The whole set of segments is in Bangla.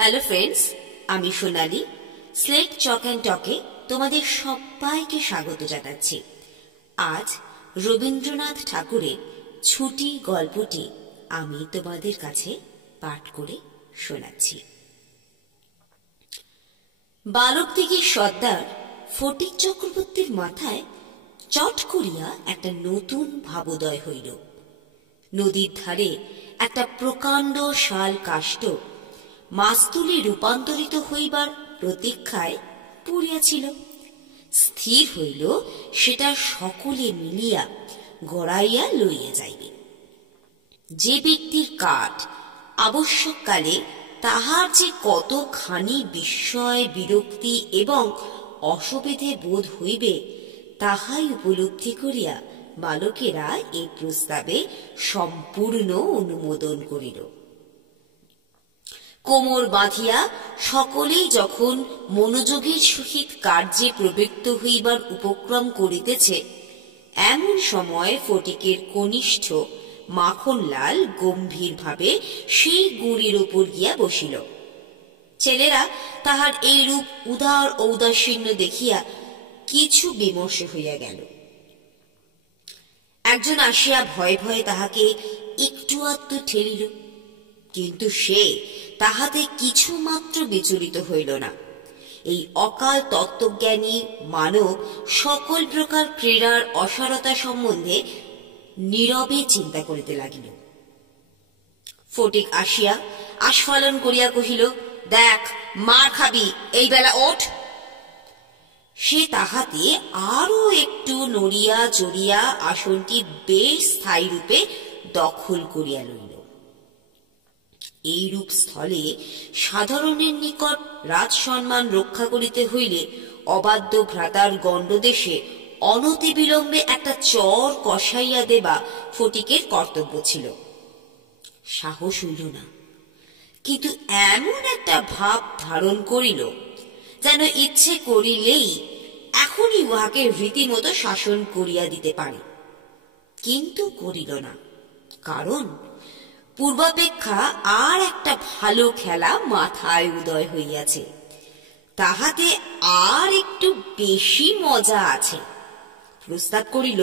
হ্যালো ফ্রেন্ডস, আমি সোনালি। স্লেট চক অ্যান্ড টকে তোমাদের সবাইকে স্বাগত জানাচ্ছি। আজ রবীন্দ্রনাথ ঠাকুরের ছুটি গল্পটি আমি তোমাদের কাছে পাঠ করে শোনাচ্ছি। বালক দিঘির সর্দার ফটিক চক্রবর্তীর মাথায় চট করিয়া একটা নতুন ভাবোদয় হইল। নদীর ধারে একটা প্রকাণ্ড শাল কাষ্ঠ মাস্তুলে রূপান্তরিত হইবার প্রতীক্ষায় পড়িয়াছিল। স্থির হইল সেটা সকলে মিলিয়া গড়াইয়া লইয়া যাইবে। যে ব্যক্তির কাঠ আবশ্যককালে তাহার যে কতখানি বিস্ময়, বিরক্তি এবং অসুবিধে বোধ হইবে তাহাই উপলব্ধি করিয়া বালকেরা এই প্রস্তাবে সম্পূর্ণ অনুমোদন করিল। কোমর বাঁধিয়া সকলেই যখন মনোযোগের সহিত কার্যে প্রবৃত্ত হইবার উপক্রম করিতেছে, এমন সময় ফটিকের কনিষ্ঠ মাখনলাল গম্ভীরভাবে সেই গুঁড়ির উপর গিয়া বসিল। ছেলেরা তাহার এই রূপ উদার ঔদাসীন্য দেখিয়া কিছু বিমর্ষ হইয়া গেল। একজন আসিয়া ভয়ে ভয়ে তাহাকে একটু আধটু ঠেলিল, কিন্তু সে তাহাতে কিছু মাত্র বিচলিত হইল না। এই অকাল তত্ত্বজ্ঞানী মানব সকল প্রকার ক্রীড়ার অসারতা সম্বন্ধে নীরবে চিন্তা করিতে লাগিল। ফটিক আসিয়া আস্ফালন করিয়া কহিল, দেখ, মার খাবি, এই বেলা ওঠ। সে তাহাতে আরো একটু নড়িয়া চড়িয়া আসনটি বেশ স্থায়ী রূপে দখল করিয়া লইল। এইরূপ স্থলে সাধারণের নিকট রাজ সম্মান রক্ষা করিতে হইলে অবাধ্য ভ্রাতার গণ্ডদেশে অনতিবিলম্বে একটা চর কষাইয়া দেবা ফটিকের কর্তব্য ছিল। সাহস হইল না, কিন্তু এমন একটা ভাব ধারণ করিল যেন ইচ্ছে করিলেই এখনই উহাকে রীতিমতো শাসন করিয়া দিতে পারে। কিন্তু করিল না, কারণ পূর্বাপেক্ষা আর একটা ভালো খেলা মাথায় উদয় হইয়াছে, তাহাতে আর একটু বেশি মজা আছে। প্রস্তাব করিল,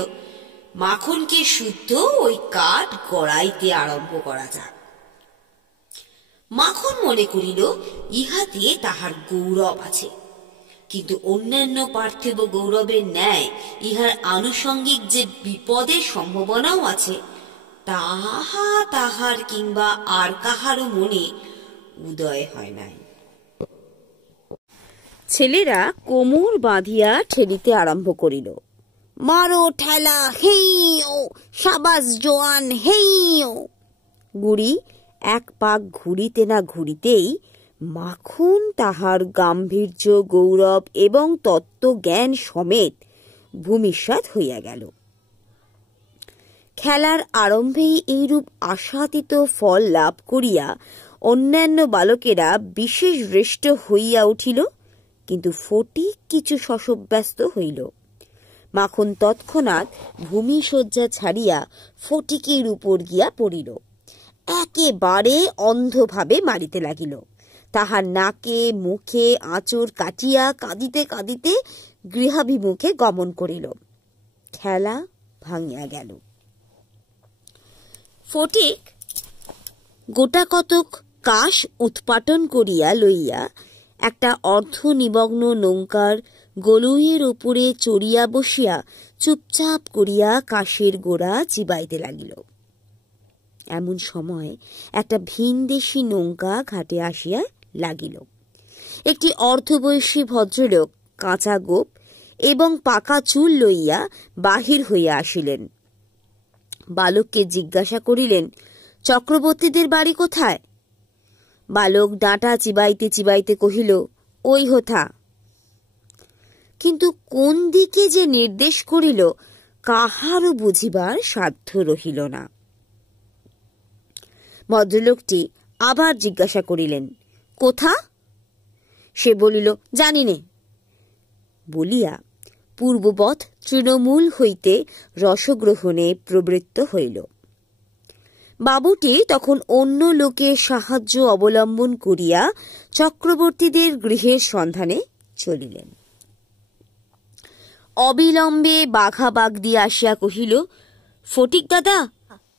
মাখনকে শুদ্ধ ওই কাঠ গড়াইতে আরম্ভ করা যাক। মাখন মনে করিল ইহাতে তাহার গৌরব আছে, কিন্তু অন্যান্য পার্থিব গৌরবের ন্যায় ইহার আনুষঙ্গিক যে বিপদের সম্ভাবনাও আছে তাহা তাহার কিংবা আর কাহারও মনে উদয় হয় নাই। ছেলেরা কোমর বাঁধিয়া ঠেলিতে আরম্ভ করিল। মারো ঠেলা, হেই ও, সাবাস জোয়ান, হেই ও। গুড়ি এক পাক ঘুরিতে না ঘুরিতেই মাখন তাহার গাম্ভীর্য, গৌরব এবং তত্ত্বজ্ঞান সমেত ভূমিসাৎ হইয়া গেল। খেলার আরম্ভেই এইরূপ আশাতীত ফল লাভ করিয়া অন্যান্য বালকেরা বিশেষ হৃষ্ট হইয়া উঠিল, কিন্তু ফটিক কিছু শশব্যস্ত হইল। মাখন তৎক্ষণাৎ ভূমিশয্যা ছাড়িয়া ফটিকের উপর গিয়া পড়িল, একেবারে অন্ধভাবে মারিতে লাগিল। তাহার নাকে মুখে আঁচড় কাটিয়া কাঁদিতে কাঁদিতে গৃহাভিমুখে গমন করিল। খেলা ভাঙিয়া গেল। ফটিক গোটা কতক কাশ উৎপাটন করিয়া লইয়া একটা অর্ধনিমগ্ন নৌকার গলুইয়ের উপরে চড়িয়া বসিয়া চুপচাপ করিয়া কাশের গোড়া চিবাইতে লাগিল। এমন সময় একটা ভিনদেশী নৌকা ঘাটে আসিয়া লাগিল। একটি অর্ধবয়সী ভদ্রলোক কাঁচা গোপ এবং পাকা চুল লইয়া বাহির হইয়া আসিলেন। বালককে জিজ্ঞাসা করিলেন, চক্রবর্তীদের বাড়ি কোথায়? বালক ডাঁটা চিবাইতে চিবাইতে কহিল, ওই হোথা। কিন্তু কোন দিকে যে নির্দেশ করিল কাহারও বুঝিবার সাধ্য রহিল না। ভদ্রলোকটি আবার জিজ্ঞাসা করিলেন, কোথা? সে বলিল, জানি নে, বলিয়া পূর্ববৎ তৃণমূল হইতে রসগ্রহণে প্রবৃত্ত হইল। বাবুটি তখন অন্য লোকের সাহায্য অবলম্বন করিয়া চক্রবর্তীদের গৃহের সন্ধানে চলিলেন। অবিলম্বে বাঘা বাগ দিয়ে আসিয়া কহিল, ফটিক দাদা,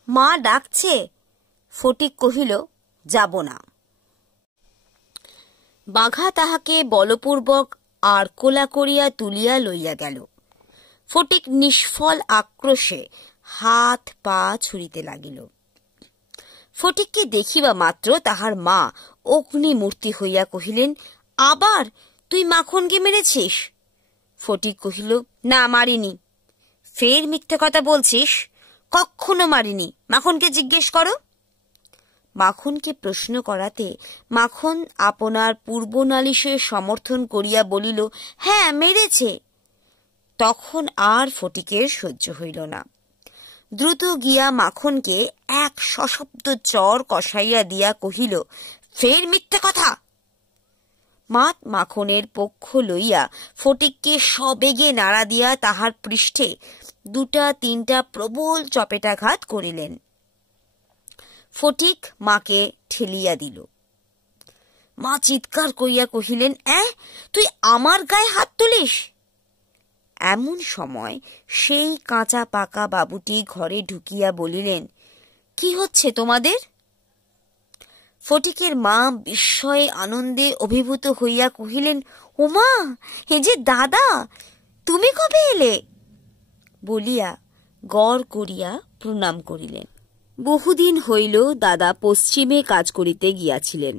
মা ডাকছে। ফটিক কহিল, যাব না। বাঘা তাহাকে বলপূর্বক আড়কোলা করিয়া তুলিয়া লইয়া গেল। ফটিক নিষ্ফল আক্রোশে হাত পা ছুড়িতে লাগিল। ফটিককে দেখিবা মাত্র তাহার মা অগ্নিমূর্তি হইয়া কহিলেন, আবার তুই মাখনকে মেরেছিস? ফটিক কহিল, না, মারিনি। ফের মিথ্যে কথা বলছিস? কখনো মারিনি, মাখনকে জিজ্ঞেস করো। মাখনকে প্রশ্ন করাতে মাখন আপনার পূর্ব নালিশের সমর্থন করিয়া বলিল, হ্যাঁ, মেরেছে। তখন আর ফটিকের সহ্য হইল না। দ্রুত গিয়া মাখনকে এক সশব্দ চর কষাইয়া দিয়া কহিল, ফের মিথ্যে কথা। মাখনের পক্ষ লইয়া ফটিককে সবেগে নাড়া দিয়া তাহার পৃষ্ঠে 2-3টা প্রবল চপেটাঘাত করিলেন। ফটিক মাকে ঠেলিয়া দিল। মা চিৎকার করিয়া কহিলেন, তুই আমার গায়ে হাত তুলিস? এমন সময় সেই কাঁচা পাকা বাবুটি ঘরে ঢুকিয়া বলিলেন, কি হচ্ছে তোমাদের? ফটিকের মা বিস্ময়ে আনন্দে অভিভূত হইয়া কহিলেন, ওমা, হে যে দাদা, তুমি কবে এলে? বলিয়া গড় করিয়া প্রণাম করিলেন। বহুদিন হইল দাদা পশ্চিমে কাজ করিতে গিয়াছিলেন।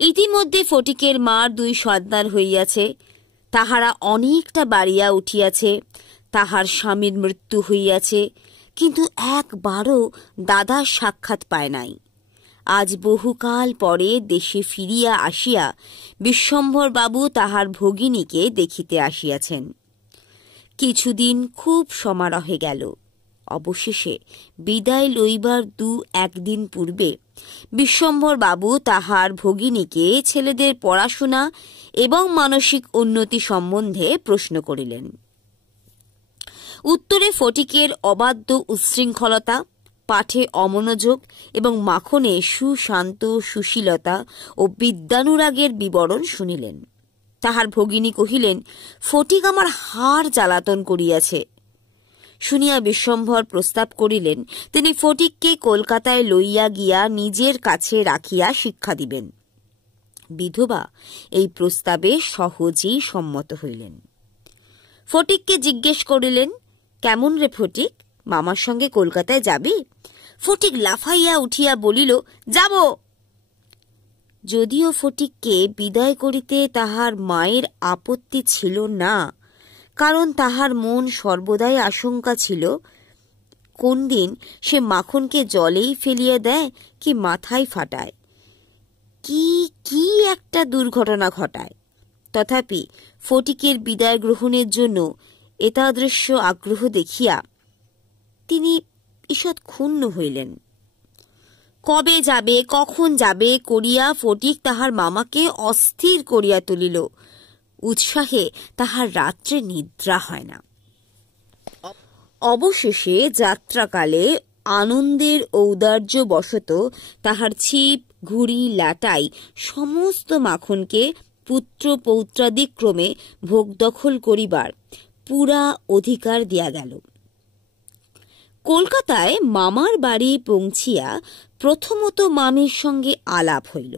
ইতিমধ্যে ফটিকের মার 2 সন্তান হইয়াছে, তাহারা অনেকটা বাড়িয়া উঠিয়াছে, তাহার স্বামীর মৃত্যু হইয়াছে, কিন্তু একবারও দাদার সাক্ষাৎ পায় নাই। আজ বহুকাল পরে দেশে ফিরিয়া আসিয়া বিশ্বম্ভর বাবু তাহার ভগিনীকে দেখিতে আসিয়াছেন। কিছুদিন খুব সমারোহে গেল। অবশেষে বিদায় লইবার 2-1 দিন পূর্বে বিশ্বম্ভর বাবু তাহার ভগিনীকে ছেলেদের পড়াশোনা এবং মানসিক উন্নতি সম্বন্ধে প্রশ্ন করিলেন। উত্তরে ফটিকের অবাধ্য উচ্ছৃঙ্খলতা, পাঠে অমনোযোগ এবং মাখনে সুশান্ত সুশীলতা ও বিদ্যানুরাগের বিবরণ শুনিলেন। তাহার ভগিনী কহিলেন, ফটিক আমার হাড় জ্বালাতন করিয়াছে। শুনিয়া বিশ্বম্ভর প্রস্তাব করিলেন, তিনি ফটিককে কলকাতায় লইয়া গিয়া নিজের কাছে রাখিয়া শিক্ষা দিবেন। বিধবা এই প্রস্তাবে সহজেই সম্মত হইলেন। ফটিককে জিজ্ঞেস করিলেন, কেমন রে ফটিক, মামার সঙ্গে কলকাতায় যাবি? ফটিক লাফাইয়া উঠিয়া বলিল, যাব। যদিও ফটিককে বিদায় করিতে তাহার মায়ের আপত্তি ছিল না, কারণ তাহার মন সর্বদাই আশঙ্কা ছিল কোন দিন সে মাখনকে জলেই ফেলিয়া দেয় কি মাথায় ফাটায়, কি একটা দুর্ঘটনা ঘটায়। তথাপি ফটিকের বিদায় গ্রহণের জন্য এতাদৃশ্য আগ্রহ দেখিয়া তিনি ঈষৎ ক্ষুণ্ণ হইলেন। কবে যাবে, কখন যাবে করিয়া ফটিক তাহার মামাকে অস্থির করিয়া তুলিল। উৎসাহে তাহার রাত্রে নিদ্রা হয় না। অবশেষে যাত্রাকালে আনন্দের ঔদার্য বশত তাহার ছিপ, ঘুড়ি, লাটাই সমস্ত মাখনকে পুত্র পৌত্রাদিক্রমে ভোগ দখল করিবার পুরা অধিকার দিয়া গেল। কলকাতায় মামার বাড়ি পৌঁছিয়া প্রথমত মামির সঙ্গে আলাপ হইল।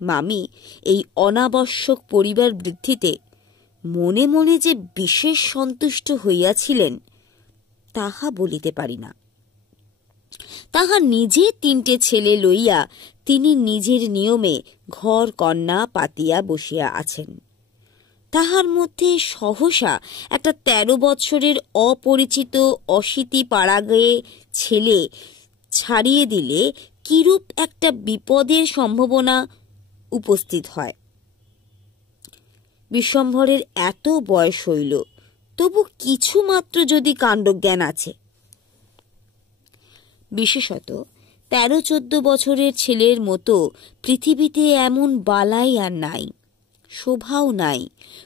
মামি এই অনাবশ্যক পরিবার বৃদ্ধিতে মনে মনে যে বিশেষ সন্তুষ্ট হইয়াছিলেন তাহা বলিতে পারি না। তাহার নিজে 3টে ছেলে লইয়া তিনি নিজের নিয়মে ঘর কন্যা পাতিয়া বসিয়া আছেন। তাহার মধ্যে সহসা একটা 13 বৎসরের অপরিচিত অশীতি পাড়াগাঁয়ে ছেলে ছাড়িয়ে দিলে কিরূপ একটা বিপদের সম্ভাবনা উপস্থিত হয়। বিশ্বম্ভরের এত বয়স হইল, তবু কিছু মাত্র যদি কাণ্ডজ্ঞান আছে। বিশেষত 13-14 বছরের ছেলের মতো পৃথিবীতে এমন বালাই আর নাই, শোভাও নাই,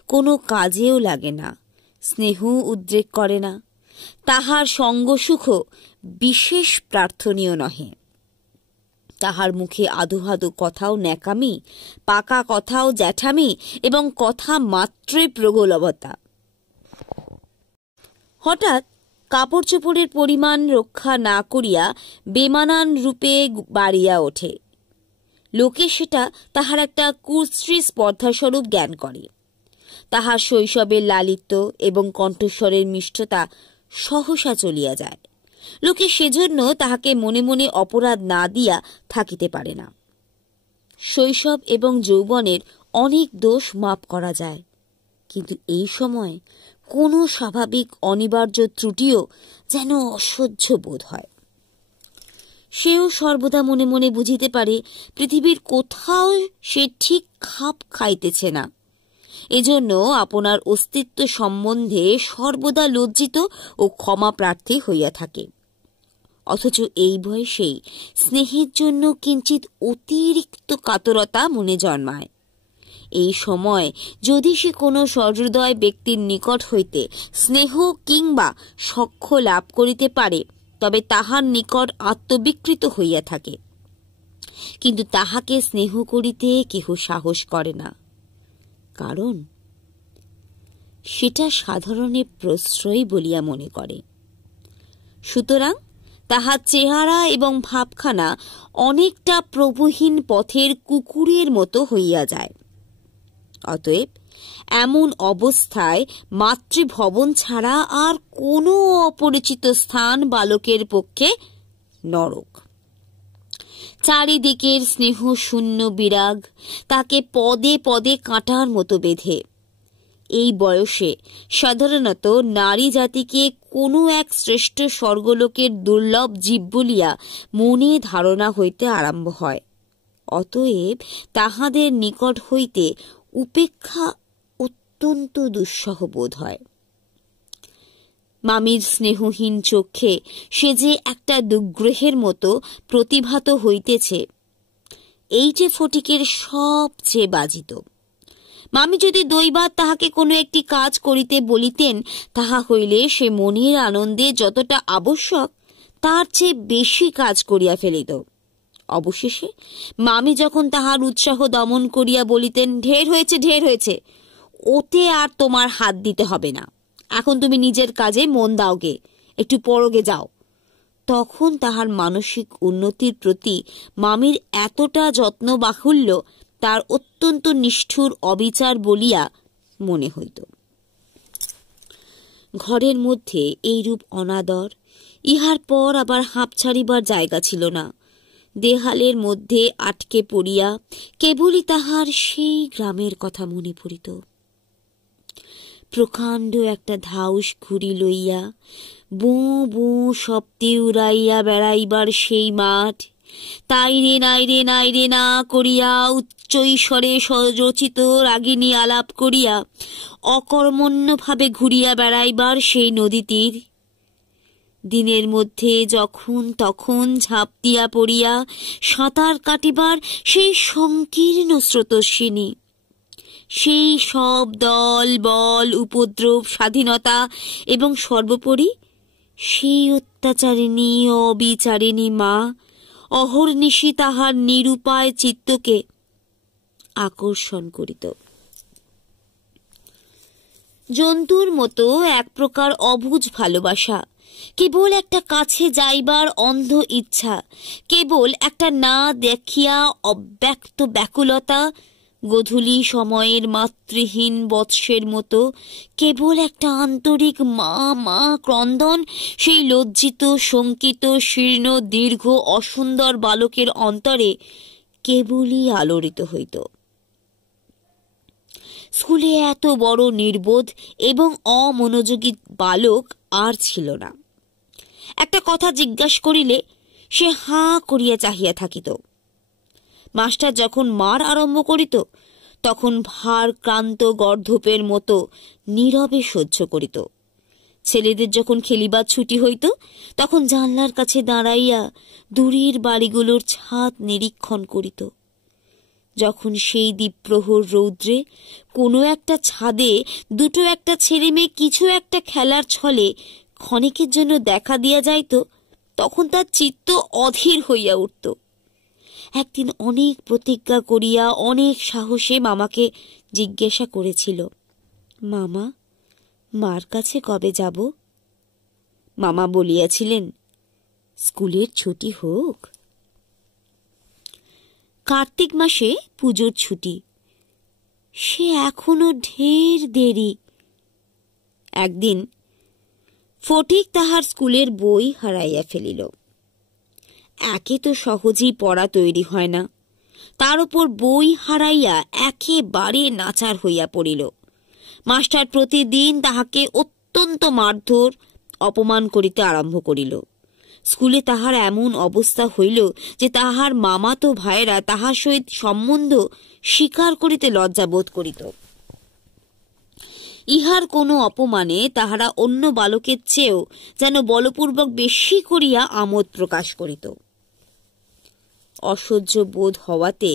কোনো কাজেও লাগে না, স্নেহ উদ্রেক করে না। তাহার সঙ্গসুখ বিশেষ প্রার্থনীয় নহে। তাহার মুখে আধো আধো কথাও ন্যাকামি, পাকা কথাও জ্যাঠামি এবং কথা মাত্রই প্রগলভতা। হঠাৎ কাপড় চোপড়ের পরিমাণ রক্ষা না করিয়া বেমানান রূপে বাড়িয়া ওঠে। লোকে সেটা তাহার একটা কুশ্রী স্পর্ধাস্বরূপ জ্ঞান করে। তাহার শৈশবের লালিত্য এবং কণ্ঠস্বরের মিষ্টতা সহসা চলিয়া যায়। লোকে সেজন্য তাহাকে মনে মনে অপরাধ না দিয়া থাকিতে পারে না। শৈশব এবং যৌবনের অনেক দোষ মাপ করা যায়, কিন্তু এই সময় কোনো স্বাভাবিক অনিবার্য ত্রুটিও যেন অসহ্য বোধ হয়। সেও সর্বদা মনে মনে বুঝিতে পারে পৃথিবীর কোথাও সে ঠিক খাপ খাইতেছে না। এজন্য আপনার অস্তিত্ব সম্বন্ধে সর্বদা লজ্জিত ও ক্ষমা প্রার্থী হইয়া থাকে। অথচ এই বয়সেই স্নেহের জন্য কিঞ্চিত অতিরিক্ত কাতরতা মনে জন্মায়। এই সময় যদি সে কোনো সহৃদয় ব্যক্তির নিকট হইতে স্নেহ কিংবা সখ্য লাভ করিতে পারে, তবে তাহার নিকট আত্মবিকৃত হইয়া থাকে। কিন্তু তাহাকে স্নেহ করিতে কেহ সাহস করে না, কারণ সেটা সাধারণের প্রশ্রয় বলিয়া মনে করে। সুতরাং তাহার চেহারা এবং ভাবখানা অনেকটা প্রভুহীন পথের কুকুরের মতো হইয়া যায়। অতএব এমন অবস্থায় মাতৃভবন ছাড়া আর কোনো অপরিচিত স্থান বালকের পক্ষে নরক। চারিদিকের স্নেহ শূন্য বিরাগ তাকে পদে পদে কাঁটার মতো বেঁধে। এই বয়সে সাধারণত নারী জাতিকে কোনো এক শ্রেষ্ঠ স্বর্গলোকের দুর্লভ জীব বলিয়া মনে ধারণা হইতে আরম্ভ হয়। অতএব তাহাদের নিকট হইতে উপেক্ষা অত্যন্ত দুঃসহ বোধ হয়। মামির স্নেহহীন চোখে সে যে একটা দুগ্রহের মতো প্রতিভাত হইতেছে, এই যে ফটিকের সবচেয়ে বাজিত। মামি যদি দৈবাৎ তাহাকে কোনো একটি কাজ করিতে বলিতেন, তাহা হইলে সে মনের আনন্দে যতটা আবশ্যক তার চেয়ে বেশি কাজ করিয়া ফেলিত। অবশেষে মামি যখন তাহার উৎসাহ দমন করিয়া বলিতেন, ঢের হয়েছে, ঢের হয়েছে, ওতে আর তোমার হাত দিতে হবে না, এখন তুমি নিজের কাজে মন দাওগে, একটু পরগে যাও, তখন তাহার মানসিক উন্নতির প্রতি মামির এতটা যত্ন বাহুল্য তার অত্যন্ত নিষ্ঠুর অবিচার বলিয়া মনে হইত। ঘরের মধ্যে এইরূপ অনাদর, ইহার পর আবার হাঁপ ছাড়িবার জায়গা ছিল না। দেহালের মধ্যে আটকে পড়িয়া কেবলই তাহার সেই গ্রামের কথা মনে পড়িত। প্রকাণ্ড একটা ধাউস ঘুড়ি লইয়া বোঁ বোঁ শব্দে উড়াইয়া বেড়াইবার সেই মাঠ, তাইরে নাইরে নাইরে না করিয়া উচ্চৈস্বরে রচিত রাগিনী আলাপ করিয়া অকর্মণ্যভাবে ঘুরিয়া বেড়াইবার সেই নদী তীর, দিনের মধ্যে যখন তখন ঝাঁপ দিয়া পড়িয়া সাঁতার কাটিবার সেই সংকীর্ণ স্রোতস্বিনী, সেই সব দল বল উপদ্রব স্বাধীনতা এবং সর্বোপরি সেই অত্যাচারিণী অবিচারিণী মা অহর্নিশি তাহার নিরুপায় চিত্তকে আকর্ষণ করিত। জন্তুর মতো এক প্রকার অবুঝ ভালোবাসা, কেবল একটা কাছে যাইবার অন্ধ ইচ্ছা, কেবল একটা না দেখিয়া অব্যক্ত ব্যাকুলতা, গোধূলি সময়ের মাতৃহীন বৎসের মতো কেবল একটা আন্তরিক মা মা ক্রন্দন সেই লজ্জিত শঙ্কিত শীর্ণ দীর্ঘ অসুন্দর বালকের অন্তরে কেবলই আলোড়িত হইত। স্কুলে এত বড় নির্বোধ এবং অমনোযোগী বালক আর ছিল না। একটা কথা জিজ্ঞাসা করিলে সে হাঁ করিয়া চাহিয়া থাকিত। মাস্টার যখন মার আরম্ভ করিত, তখন ভার ক্রান্ত গর্ধপের মতো নীরবে সহ্য করিত। ছেলেদের যখন খেলিবার ছুটি হইত, তখন জানলার কাছে দাঁড়াইয়া দূরের বাড়িগুলোর ছাদ নিরীক্ষণ করিত। যখন সেই দ্বীপ্রহর রৌদ্রে কোনো একটা ছাদে দুটো একটা ছেলে মেয়ে কিছু একটা খেলার ছলে ক্ষণিকের জন্য দেখা দিয়া যাইত, তখন তার চিত্ত অধীর হইয়া উঠত। একদিন অনেক প্রতিজ্ঞা করিয়া অনেক সাহসে মামাকে জিজ্ঞাসা করেছিল, মামা, মার কাছে কবে যাব? মামা বলিয়াছিলেন, স্কুলের ছুটি হোক। কার্তিক মাসে পুজোর ছুটি, সে এখনো ঢের দেরি। একদিন ফটিক তাহার স্কুলের বই হারাইয়া ফেলিল। একে তো সহজেই পড়া তৈরি হয় না, তার উপর বই হারাইয়া একেবারে নাচার হইয়া পড়িল। মাস্টার প্রতিদিন তাহাকে অত্যন্ত মারধর অপমান করিতে আরম্ভ করিল। স্কুলে তাহার এমন অবস্থা হইল যে তাহার মামাতো ভাইয়েরা তাহার সহিত সম্বন্ধ স্বীকার করিতে লজ্জা বোধ করিত। ইহার কোনো অপমানে তাহারা অন্য বালকের চেয়েও যেন বলপূর্বক বেশি করিয়া আমোদ প্রকাশ করিত। অসহ্য বোধ হওয়াতে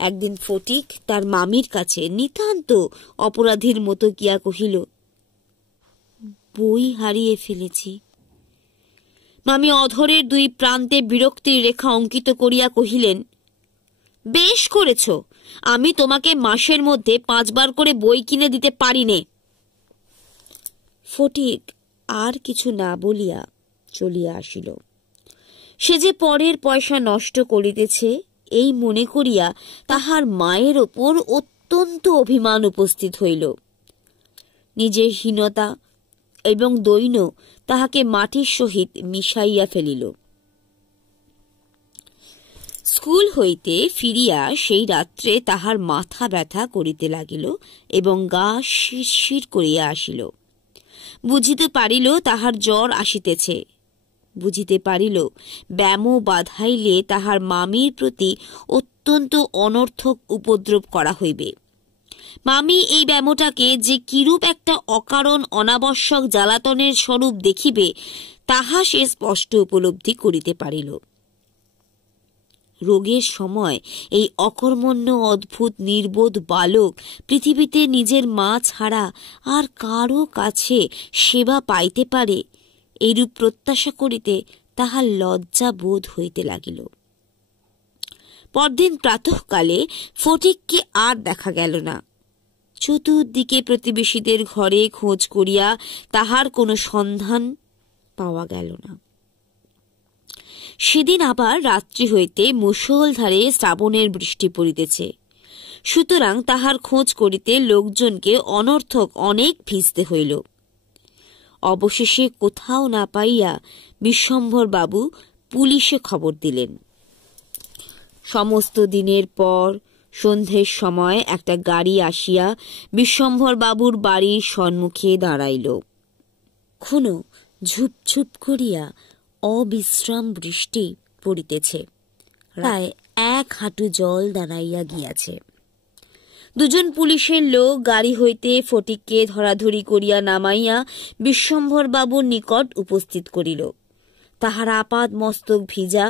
একদিন ফটিক তার মামির কাছে নিতান্ত অপরাধীর মতো গিয়া কহিল, বই হারিয়ে ফেলেছি। মামি অধরের দুই প্রান্তে বিরক্তির রেখা অঙ্কিত করিয়া কহিলেন, বেশ করেছ, আমি তোমাকে মাসের মধ্যে 5 বার করে বই কিনে দিতে পারি নে। ফটিক আর কিছু না বলিয়া চলিয়া আসিল। সে যে পরের পয়সা নষ্ট করিতেছে এই মনে করিয়া তাহার মায়ের ওপর অত্যন্ত অভিমান উপস্থিত হইল। নিজের হীনতা এবং দৈন্য তাহাকে মাটির সহিত মিশাইয়া ফেলিল। স্কুল হইতে ফিরিয়া সেই রাত্রে তাহার মাথা ব্যথা করিতে লাগিল এবং গা শিরশির করিয়া আসিল। বুঝিতে পারিল তাহার জ্বর আসিতেছে। বুঝিতে পারিল ব্যামো বাধাইলে তাহার মামির প্রতি অত্যন্ত অনর্থক উপদ্রব করা হইবে। মামি এই ব্যামোটাকে যে কিরূপ একটা অকারণ অনাবশ্যক জ্বালাতনের স্বরূপ দেখিবে তাহা সে স্পষ্ট উপলব্ধি করিতে পারিল। রোগের সময় এই অকর্মণ্য অদ্ভুত নির্বোধ বালক পৃথিবীতে নিজের মা ছাড়া আর কারো কাছে সেবা পাইতে পারে এইরূপ প্রত্যাশা করিতে তাহার লজ্জা বোধ হইতে লাগিল। পরদিন প্রাতঃকালে ফটিককে আর দেখা গেল না। চতুর্দিকে প্রতিবেশীদের ঘরে খোঁজ করিয়া তাহার কোনো সন্ধান পাওয়া গেল না। সেদিন আবার রাত্রি হইতে মুষলধারে শ্রাবণের বৃষ্টি পড়িতেছে, সুতরাং তাহার খোঁজ করিতে লোকজনকে অনর্থক অনেক ভিজতে হইল। অবশেষে কোথাও না পাইয়া বিশ্বম্ভর বাবু পুলিশে খবর দিলেন। সমস্ত দিনের পর সন্ধ্যের সময় একটা গাড়ি আসিয়া বিশ্বম্ভর বাবুর বাড়ির সম্মুখে দাঁড়াইল। এখনো ঝুপঝুপ করিয়া অবিশ্রাম বৃষ্টি পড়িতেছে, প্রায় 1 হাঁটু জল দাঁড়াইয়া গিয়াছে। 2 পুলিশের লোক গাড়ি হইতে ফটিককে ধরাধরি করিয়া নামাইয়া বিশ্বম্ভর বাবুর নিকট উপস্থিত করিল। তাহার আপাদ মস্তক ভিজা,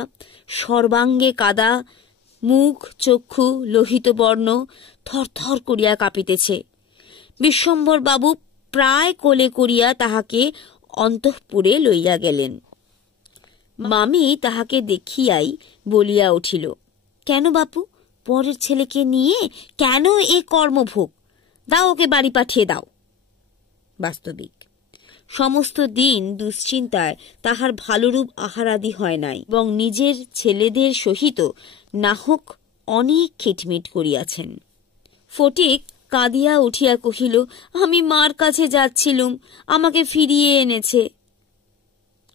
সর্বাঙ্গে কাদা, মুখ চক্ষু লোহিত বর্ণ, থরথর করিয়া কাঁপিতেছে। বিশ্বম্ভর বাবু প্রায় কোলে করিয়া তাহাকে অন্তঃপুরে লইয়া গেলেন। মামি তাহাকে দেখিয়াই বলিয়া উঠিল, কেন বাপু, পরের ছেলেকে নিয়ে কেন এ কর্মভোগ? দাও, ওকে বাড়ি পাঠিয়ে দাও। বাস্তবিক সমস্ত দিন দুশ্চিন্তায় তাহার ভালোরূপ আহারাদি হয় নাই এবং নিজের ছেলেদের সহিত নাহক অনেক খিটমিট করিয়াছেন। ফটিক কাঁদিয়া উঠিয়া কহিল, আমি মার কাছে যাচ্ছিলুম, আমাকে ফিরিয়ে এনেছে।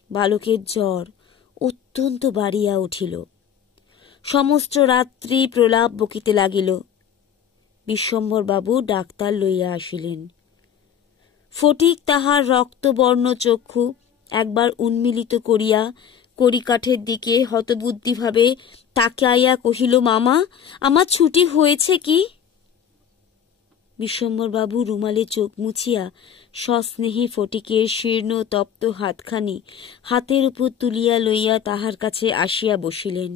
বালকের জ্বর অত্যন্ত বাড়িয়া উঠিল। সমস্ত রাত্রি প্রলাপ বকিতে লাগিল। বিশ্বম্ভর বাবু ডাক্তার লইয়া আসিলেন। ফটিক তাহার রক্তবর্ণ চক্ষু একবার উন্মিলিত করিয়া কড়িকাঠের দিকে হতবুদ্ধিভাবে তাকাইয়া কহিল, মামা, আমার ছুটি হয়েছে কি? বিশ্বম্ভর বাবু রুমালে চোখ মুছিয়া সস্নেহে ফটিকের শীর্ণ তপ্ত হাতখানি হাতের উপর তুলিয়া লইয়া তাহার কাছে আসিয়া বসিলেন।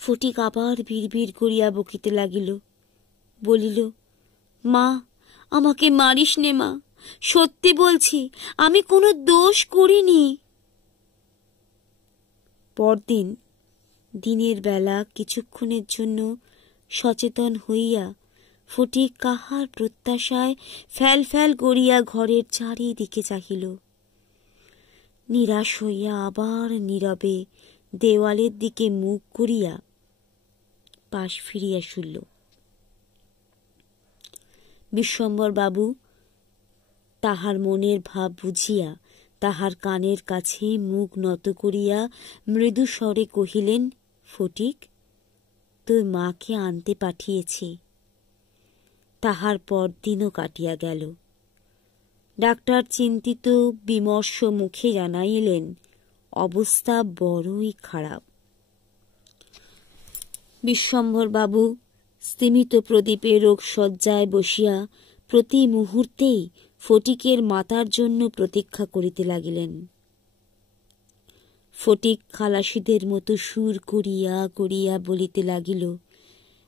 ফটিক আবার বিড়বিড় করিয়া বকিতে লাগিল। বলিল, মা, আমাকে মারিস নে মা, সত্যি বলছি, আমি কোনো দোষ করিনি। পরদিন দিনের বেলা কিছুক্ষণের জন্য সচেতন হইয়া ফটিক কাহার প্রত্যাশায় ফ্যাল ফ্যাল করিয়া ঘরের চারিদিকে চাহিল। নিরাশ হইয়া আবার নীরবে দেওয়ালের দিকে মুখ করিয়া পাশ ফিরিয়া শুইল। বিশ্বম্বর বাবু তাহার মনের ভাব বুঝিয়া তাহার কানের কাছে মুখ নত করিয়া মৃদু স্বরে কহিলেন, ফটিক, তোর মাকে আনতে পাঠিয়েছি। তাহার পরদিনও কাটিয়া গেল। ডাক্তার চিন্তিত বিমর্ষ মুখে জানাইলেন, অবস্থা বড়ই খারাপ। বিশ্বম্বর বাবু স্তিমিত প্রদীপে রোগশয্যায় বসিয়া প্রতি মুহূর্তেই ফটিকের মাতার জন্য প্রতীক্ষা করিতে লাগিলেন। ফটিক খালাসিদের মতো সুর করিয়া করিয়া বলিতে লাগিল,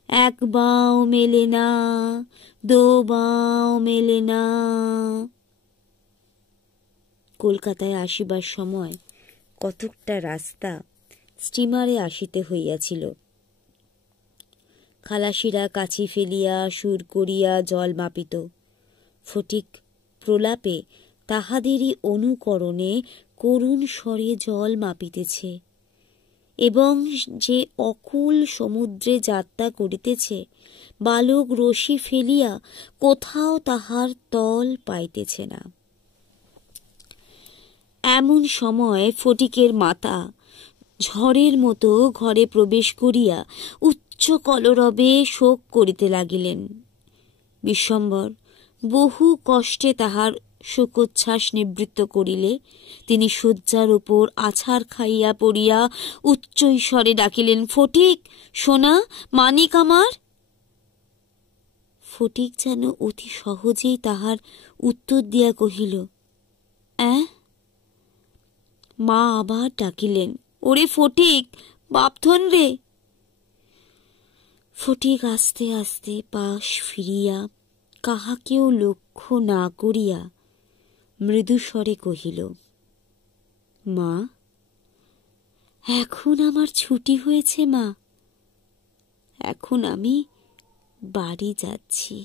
এক বাও মেলে না, দো বাও মেলে না। কলকাতায় আসিবার সময় কতকটা রাস্তা স্টিমারে আসিতে হইয়াছিল। খালাসিরা কাছি ফেলিয়া সুর করিয়া জল মাপিত। ফটিক প্রলাপে তাহাদেরই অনুকরণে করুণ স্বরে জল মাপিতেছে এবং যে অকুল সমুদ্রে যাত্রা করিতেছে, বালক রশি ফেলিয়া কোথাও তাহার তল পাইতেছে না। এমন সময় ফটিকের মাতা ঝড়ের মতো ঘরে প্রবেশ করিয়া উচ্চ কলরবে শোক করিতে লাগিলেন। বিশ্বম্বর বহু কষ্টে তাহার শোকোচ্ছ্বাস নিবৃত্ত করিলে তিনি শয্যার উপর আছাড় খাইয়া পড়িয়া উচ্চ স্বরে ডাকিলেন, ফটিক, সোনা, মানিক আমার। ফটিক যেন অতি সহজেই তাহার উত্তর দিয়া কহিল, অ্যাঁ? মা আবার ডাকিলেন, ওরে ফটিক, বাপধন রে। ফটিক আস্তে আস্তে পাশ ফিরিয়া কাহাকেও লক্ষ্য না করিয়া মৃদুস্বরে কহিল, মা, এখন আমার ছুটি হয়েছে মা, এখন আমি বাড়ি যাচ্ছি।